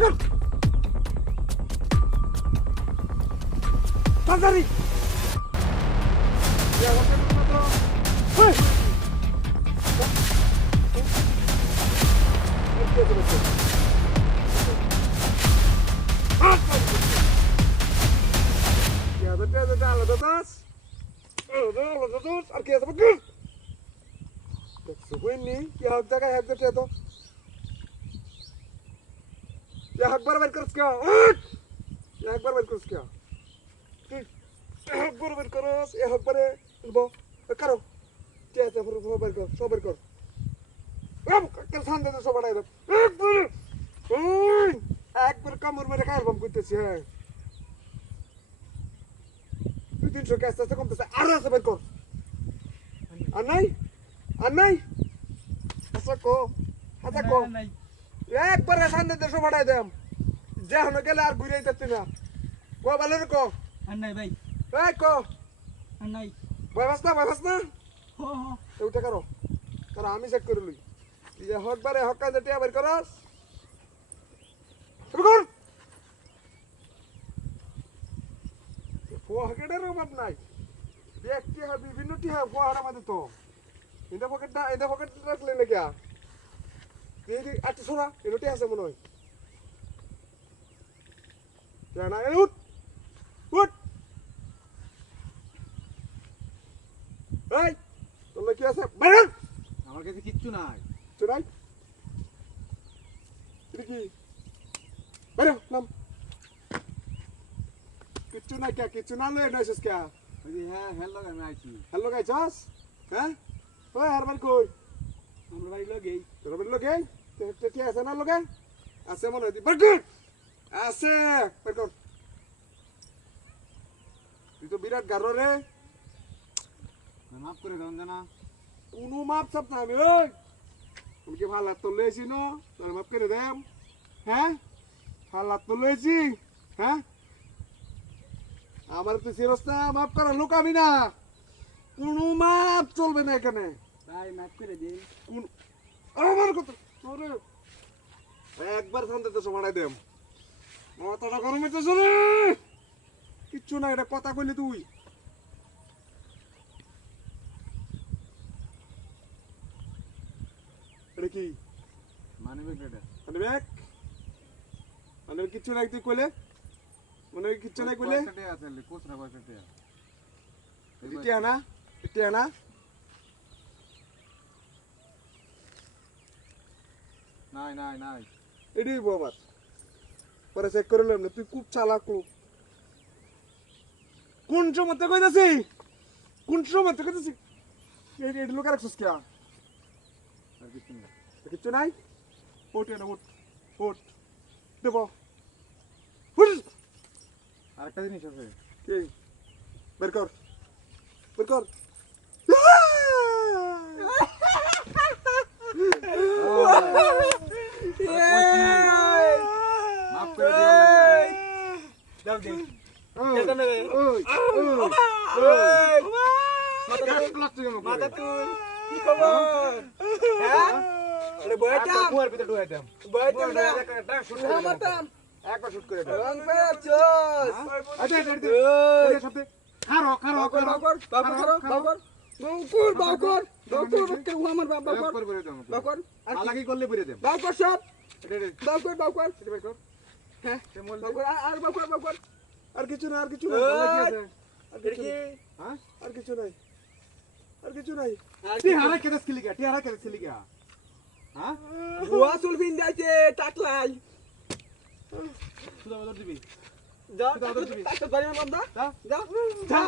পকড় তাড়াতাড়ি আর কি আছে দেখছো হইনি এক জায়গায় এক জায়গায় তো একবার বের করছ কে একবার বের করছ কে একবার বের করস একবারে করো কে আছে বের কর সব বের কর কাল সান দে সব বাড়াই একবার কামড় মেরে খাইল বম করতেছি হ্যাঁ 200 আস্তে আস্তে কমতেছে আর আছে বের কর আর নাই আচ্ছা কো একবার সামনে দেশো বাড়াই দেম যে হন গেলে আর ঘুরে যাচ্ছে না কো ভালো রে কো আর নাই ভাই এই কো আর নাই ভয় পাস না হো হো ওটা করো কারণ আমি চেক করে লই যে হকবারে হক কাজে টিয়া বের করস শুরু কর ফোহাকেটার অভাব নাই ব্যক্তি হয় বিভিন্ন টিহা ফোহার আমাদের তো এটা পকেট রাখলে না কিয়া এই আচ্ছা শোনা এটি আছে মনে হয় না উঠ উঠ এই তোমরা কি আছে বাইরে আমার কাছে কিচ্ছু নাই চলাই এটা কি বাইরে নাম কিচ্ছু নাই কে কিচ্ছু না লয়ে নইছস কে ওই যে হ্যাঁ হ্যালো আমি আইছি হ্যালো গাইছস হ্যাঁ ওই হারবার কই আমরা বাড়ি লগেই তোর বাড়ি লগে তে আছে না লগে আছে মনে হয় বরকর আছে বরকর তুই তো বিরাট গারো রে মাফ করে দাও জানা কোনো মাপ চাপ না আমি ওই তুমি কি ভালো তো লইছি না তোর মাপ করে দেম হ্যাঁ ভালো তো লইছি হ্যাঁ আমার তো শিরস্তা মাপ করা লোক আমি না কোনো মাপ চলবে না এখানে তাই মাফ করে দিন কোন আমার কথা তোরে একবার শান্তি তো সমাড়াই দেম মাথাটা গরম হইতেছে রে কিচ্ছু না এটা কথা কইলি তুই এটা কি মানে বেটা মানে কিচ্ছু নাই তুই কইলে মানে কিচ্ছু নাই কইলে কয়টা আছে কোসরা কয়টা এটা না নাই নাই নাই এডি বাবা পরে চেক করে লইম না তুই খুব চালাক লোক কোন সময়তে কইতাছি এই লোক রাখছস কি আর কিছু নেই কিচ্ছু নাই ওঠে না ওঠ দেব হুল আরেকটা জিনিস আছে কি বের কর মাফ করে দিও দাও দে মাথা তুল কি খবর হ্যাঁ আরে বয়টা কুয়ার ভিতরে ঢুকাই দাম বয়টা একটা শুট করে দাম একবার শুট করে দাম রং পে চোস আচ্ছা এটা সাথে খারো বাকর রক্কে আমার বাকর করে করে দাও বাকর আলাগি করলে পরে দেব বাকর সব এটা বাকর এটা বের কর হ্যাঁ তে মোল বাকর আর বাকর আর কিছু না কি আছে আর কিছু হ্যাঁ আর কিছু নাই টি হারা কেদাস লিগা হ্যাঁ বুয়া সুলফিন যাইছে টাকলাই সুদা বদর দিবি যা তাকত বাড়ি বন্ধ যা যা